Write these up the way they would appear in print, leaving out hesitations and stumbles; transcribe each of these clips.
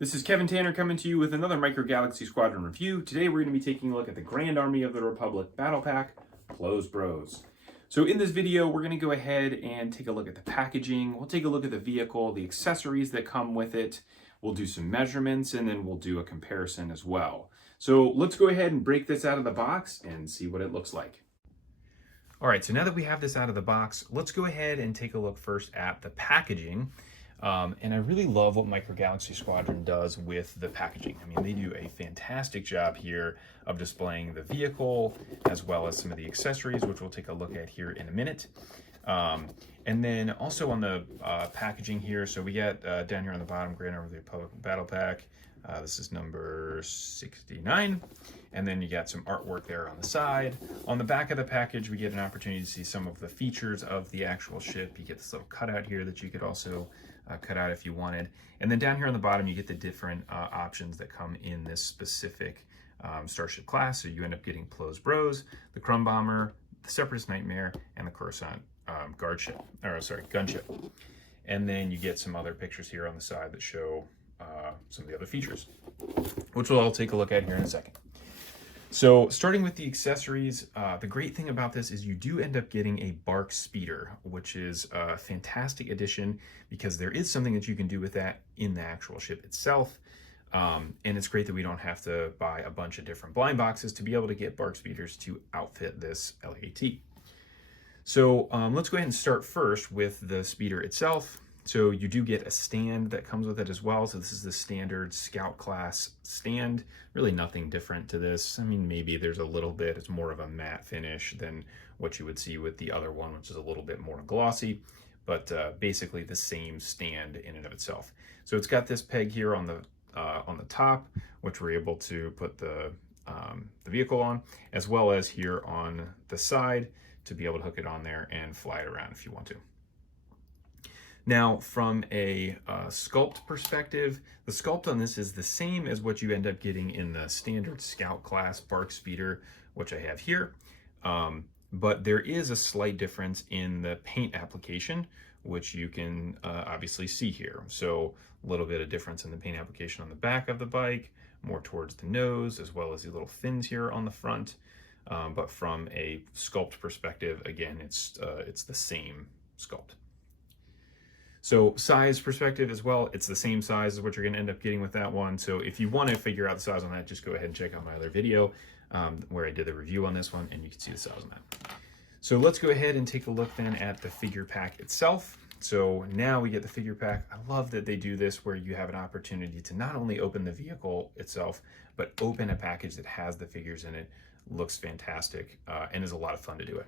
This is Kevin Tanner coming to you with another Micro Galaxy Squadron review. Today we're going to be taking a look at the Grand Army of the Republic Battle Pack, Plos Bros. So in this video, we're going to go ahead and take a look at the packaging. We'll take a look at the vehicle, the accessories that come with it. We'll do some measurements, and then we'll do a comparison as well. So let's go ahead and break this out of the box and see what it looks like. All right, so now that we have this out of the box, let's go ahead and take a look first at the packaging. And I really love what Micro Galaxy Squadron does with the packaging. I mean, they do a fantastic job here of displaying the vehicle as well as some of the accessories, which we'll take a look at here in a minute. And then also on the packaging here, so we got down here on the bottom, Grand Army of the Republic Battle Pack. This is number 69. And then you got some artwork there on the side. On the back of the package, we get an opportunity to see some of the features of the actual ship. You get this little cutout here that you could also cut out if you wanted. And then down here on the bottom, you get the different options that come in this specific starship class. So you end up getting Plos Bros, the Crumb Bomber, the Separatist Nightmare, and the Coruscant gunship. And then you get some other pictures here on the side that show some of the other features, which we'll all take a look at here in a second. So starting with the accessories, the great thing about this is you do end up getting a Bark Speeder, which is a fantastic addition because there is something that you can do with that in the actual ship itself. And it's great that we don't have to buy a bunch of different blind boxes to be able to get Bark Speeders to outfit this LAT. So let's go ahead and start first with the speeder itself. So you do get a stand that comes with it as well. So this is the standard Scout class stand. Really nothing different to this. I mean, maybe there's a little bit. It's more of a matte finish than what you would see with the other one, which is a little bit more glossy, but basically the same stand in and of itself. So it's got this peg here on the top, which we're able to put the vehicle on, as well as here on the side to be able to hook it on there and fly it around if you want to. Now, from a sculpt perspective, the sculpt on this is the same as what you end up getting in the standard Scout class Bark Speeder, which I have here. But there is a slight difference in the paint application, which you can obviously see here. So a little bit of difference in the paint application on the back of the bike, more towards the nose, as well as the little fins here on the front. But from a sculpt perspective, again, it's the same sculpt. So size perspective as well, it's the same size as what you're going to end up getting with that one. So if you want to figure out the size on that, just go ahead and check out my other video where I did the review on this one, and you can see the size on that. So let's go ahead and take a look then at the figure pack itself. So now we get the figure pack. I love that they do this where you have an opportunity to not only open the vehicle itself, but open a package that has the figures in it. Looks fantastic and is a lot of fun to do it.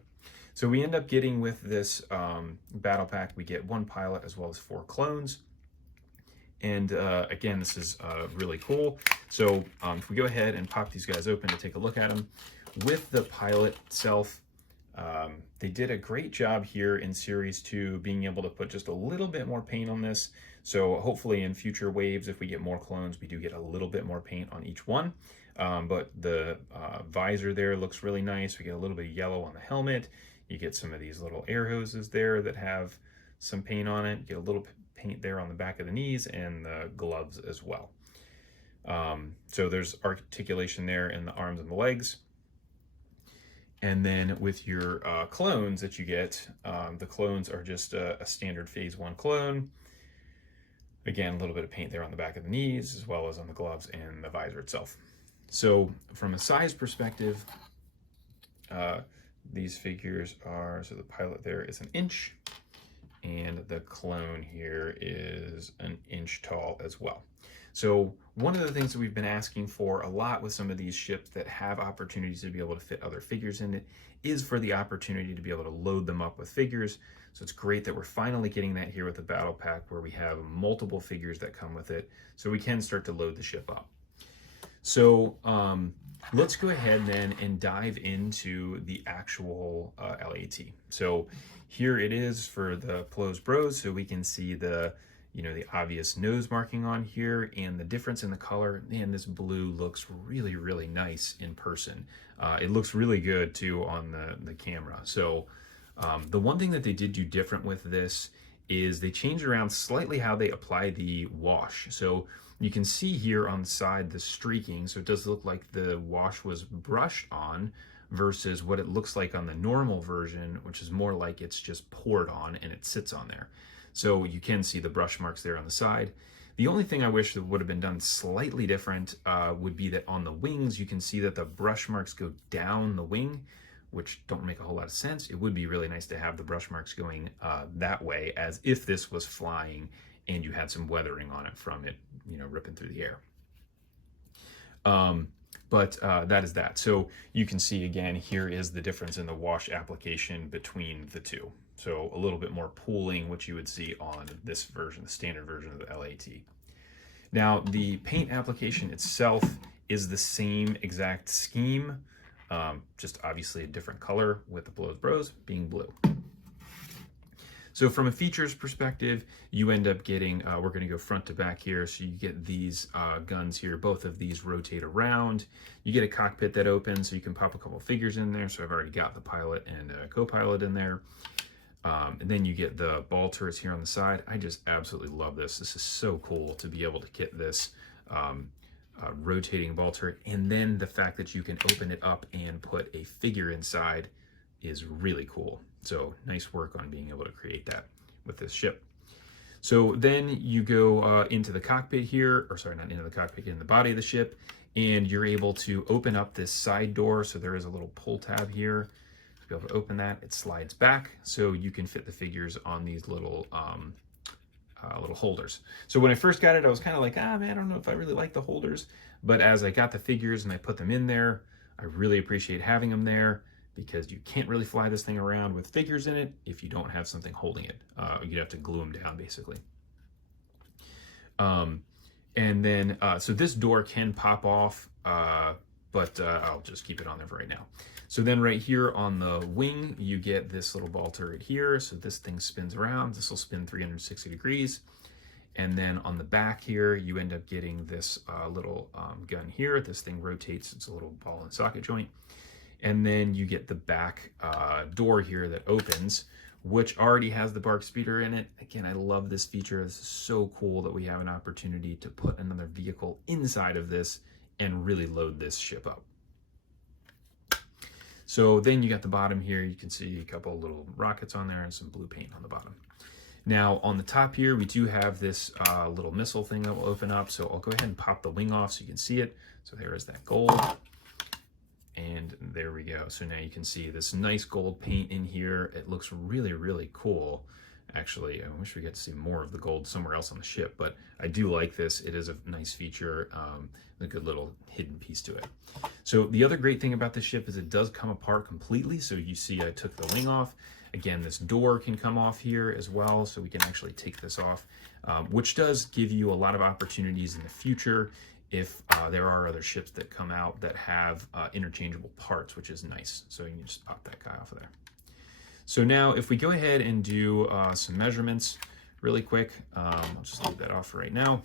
So we end up getting with this battle pack, we get one pilot as well as 4 clones. And again, this is really cool. So if we go ahead and pop these guys open to take a look at them, with the pilot itself, they did a great job here in Series 2 being able to put just a little bit more paint on this. So hopefully in future waves, if we get more clones, we do get a little bit more paint on each one. But the visor there looks really nice. We get a little bit of yellow on the helmet. You get some of these little air hoses there that have some paint on it. You get a little paint there on the back of the knees and the gloves as well. So there's articulation there in the arms and the legs. And then with your clones that you get, the clones are just a standard Phase 1 clone. Again, a little bit of paint there on the back of the knees, as well as on the gloves and the visor itself. So from a size perspective, these figures are, so the pilot there is 1 inch, and the clone here is 1 inch tall as well. So one of the things that we've been asking for a lot with some of these ships that have opportunities to be able to fit other figures in it is for the opportunity to be able to load them up with figures. So it's great that we're finally getting that here with the battle pack where we have multiple figures that come with it, so we can start to load the ship up. So let's go ahead then and dive into the actual LAT. So here it is for the Plos Bros. So we can see the obvious nose marking on here and the difference in the color. Man, this blue looks really, really nice in person. It looks really good too on the camera. So the one thing that they did do different with this is they changed around slightly how they apply the wash. So you can see here on the side the streaking, so it does look like the wash was brushed on versus what it looks like on the normal version, which is more like it's just poured on and it sits on there. So you can see the brush marks there on the side. The only thing I wish that would have been done slightly different would be that on the wings, you can see that the brush marks go down the wing, which don't make a whole lot of sense. It would be really nice to have the brush marks going that way, as if this was flying and you had some weathering on it from it, you know, ripping through the air. But that is that. So you can see again, here is the difference in the wash application between the two. So a little bit more pooling, which you would see on this version, the standard version of the LAT. Now the paint application itself is the same exact scheme, just obviously a different color with the Blows Bros being blue. So from a features perspective, you end up getting, we're going to go front to back here. So you get these guns here. Both of these rotate around. You get a cockpit that opens, so you can pop a couple figures in there. So I've already got the pilot and co-pilot in there. And then you get the ball turrets here on the side. I just absolutely love this. This is so cool to be able to get this rotating ball turret. And then the fact that you can open it up and put a figure inside is really cool. So nice work on being able to create that with this ship. So then you go into the cockpit here, or sorry, not into the cockpit, in the body of the ship, and you're able to open up this side door. So there is a little pull tab here. To be able to open that, it slides back, so you can fit the figures on these little little holders. So when I first got it, I was kind of like, man, I don't know if I really like the holders. But as I got the figures and I put them in there, I really appreciate having them there, because you can't really fly this thing around with figures in it if you don't have something holding it. You'd have to glue them down, basically. And then, so this door can pop off, but I'll just keep it on there for right now. So then right here on the wing, you get this little ball turret here. So this thing spins around. This will spin 360 degrees. And then on the back here, you end up getting this little gun here. This thing rotates. It's a little ball and socket joint. And then you get the back door here that opens, which already has the bark speeder in it. Again, I love this feature. This is so cool that we have an opportunity to put another vehicle inside of this and really load this ship up. So then you got the bottom here. You can see a couple little rockets on there and some blue paint on the bottom. Now on the top here, we do have this little missile thing that will open up. So I'll go ahead and pop the wing off so you can see it. So there is that gold. And there we go. So now you can see this nice gold paint in here. It looks really, really cool. Actually, I wish we got to see more of the gold somewhere else on the ship, but I do like this. It is a nice feature, a good little hidden piece to it. So the other great thing about this ship is it does come apart completely. So you see I took the wing off. Again, this door can come off here as well, so we can actually take this off, which does give you a lot of opportunities in the future if there are other ships that come out that have interchangeable parts, which is nice. So you can just pop that guy off of there. So now if we go ahead and do some measurements really quick, I'll just leave that off for right now.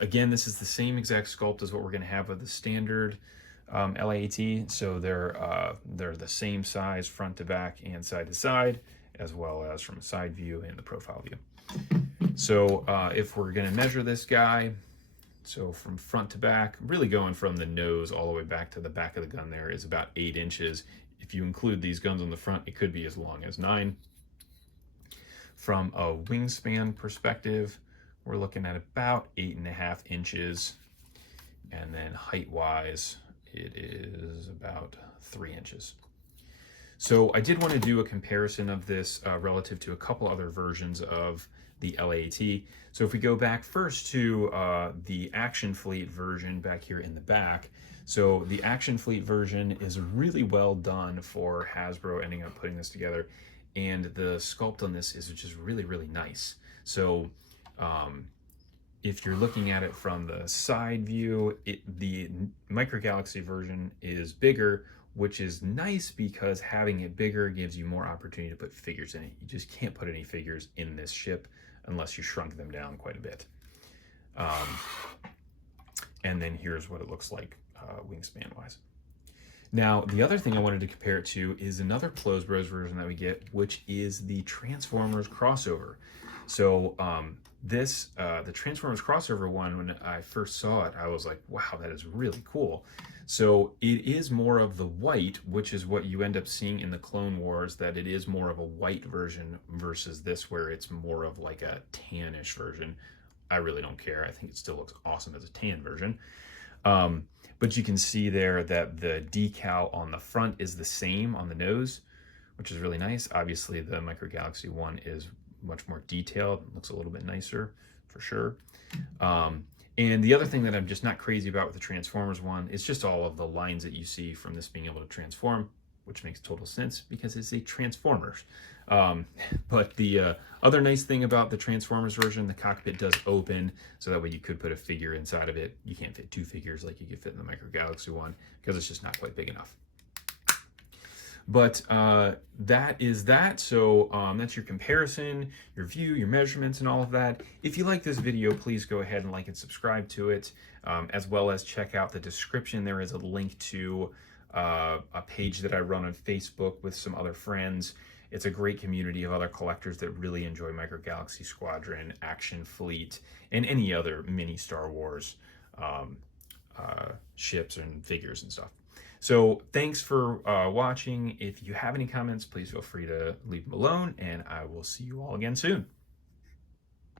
Again, this is the same exact sculpt as what we're gonna have with the standard LAT. So they're the same size front to back and side to side, as well as from a side view and the profile view. So if we're going to measure this guy, so from front to back, really going from the nose all the way back to the back of the gun there is about 8 inches. If you include these guns on the front, it could be as long as 9. From a wingspan perspective, we're looking at about 8.5 inches. And then height-wise, it is about 3 inches. So I did want to do a comparison of this relative to a couple other versions of the LAT. So if we go back first to the Action Fleet version back here in the back, so the Action Fleet version is really well done for Hasbro ending up putting this together, and the sculpt on this is just really, really nice. So if you're looking at it from the side view, the Micro Galaxy version is bigger, which is nice because having it bigger gives you more opportunity to put figures in it. You just can't put any figures in this ship unless you shrunk them down quite a bit. And then here's what it looks like wingspan wise. Now, the other thing I wanted to compare it to is another Close Bros version that we get, which is the Transformers crossover. So the Transformers crossover one, when I first saw it, I was like, wow, that is really cool. So it is more of the white, which is what you end up seeing in the Clone Wars, that it is more of a white version versus this where it's more of like a tannish version. I really don't care. I think it still looks awesome as a tan version. But you can see there that the decal on the front is the same on the nose, which is really nice. Obviously, the Micro Galaxy one is much more detailed, looks a little bit nicer for sure. And the other thing that I'm just not crazy about with the Transformers one is just all of the lines that you see from this being able to transform, which makes total sense because it's a Transformers. But the other nice thing about the Transformers version, the cockpit does open, so that way you could put a figure inside of it. You can't fit 2 figures like you could fit in the Micro Galaxy one because it's just not quite big enough. But that is that. So that's your comparison, your view, your measurements, and all of that. If you like this video, please go ahead and like and subscribe to it, as well as check out the description. There is a link to a page that I run on Facebook with some other friends. It's a great community of other collectors that really enjoy Micro Galaxy Squadron, Action Fleet, and any other mini Star Wars ships and figures and stuff. So thanks for watching. If you have any comments, please feel free to leave them alone, and I will see you all again soon.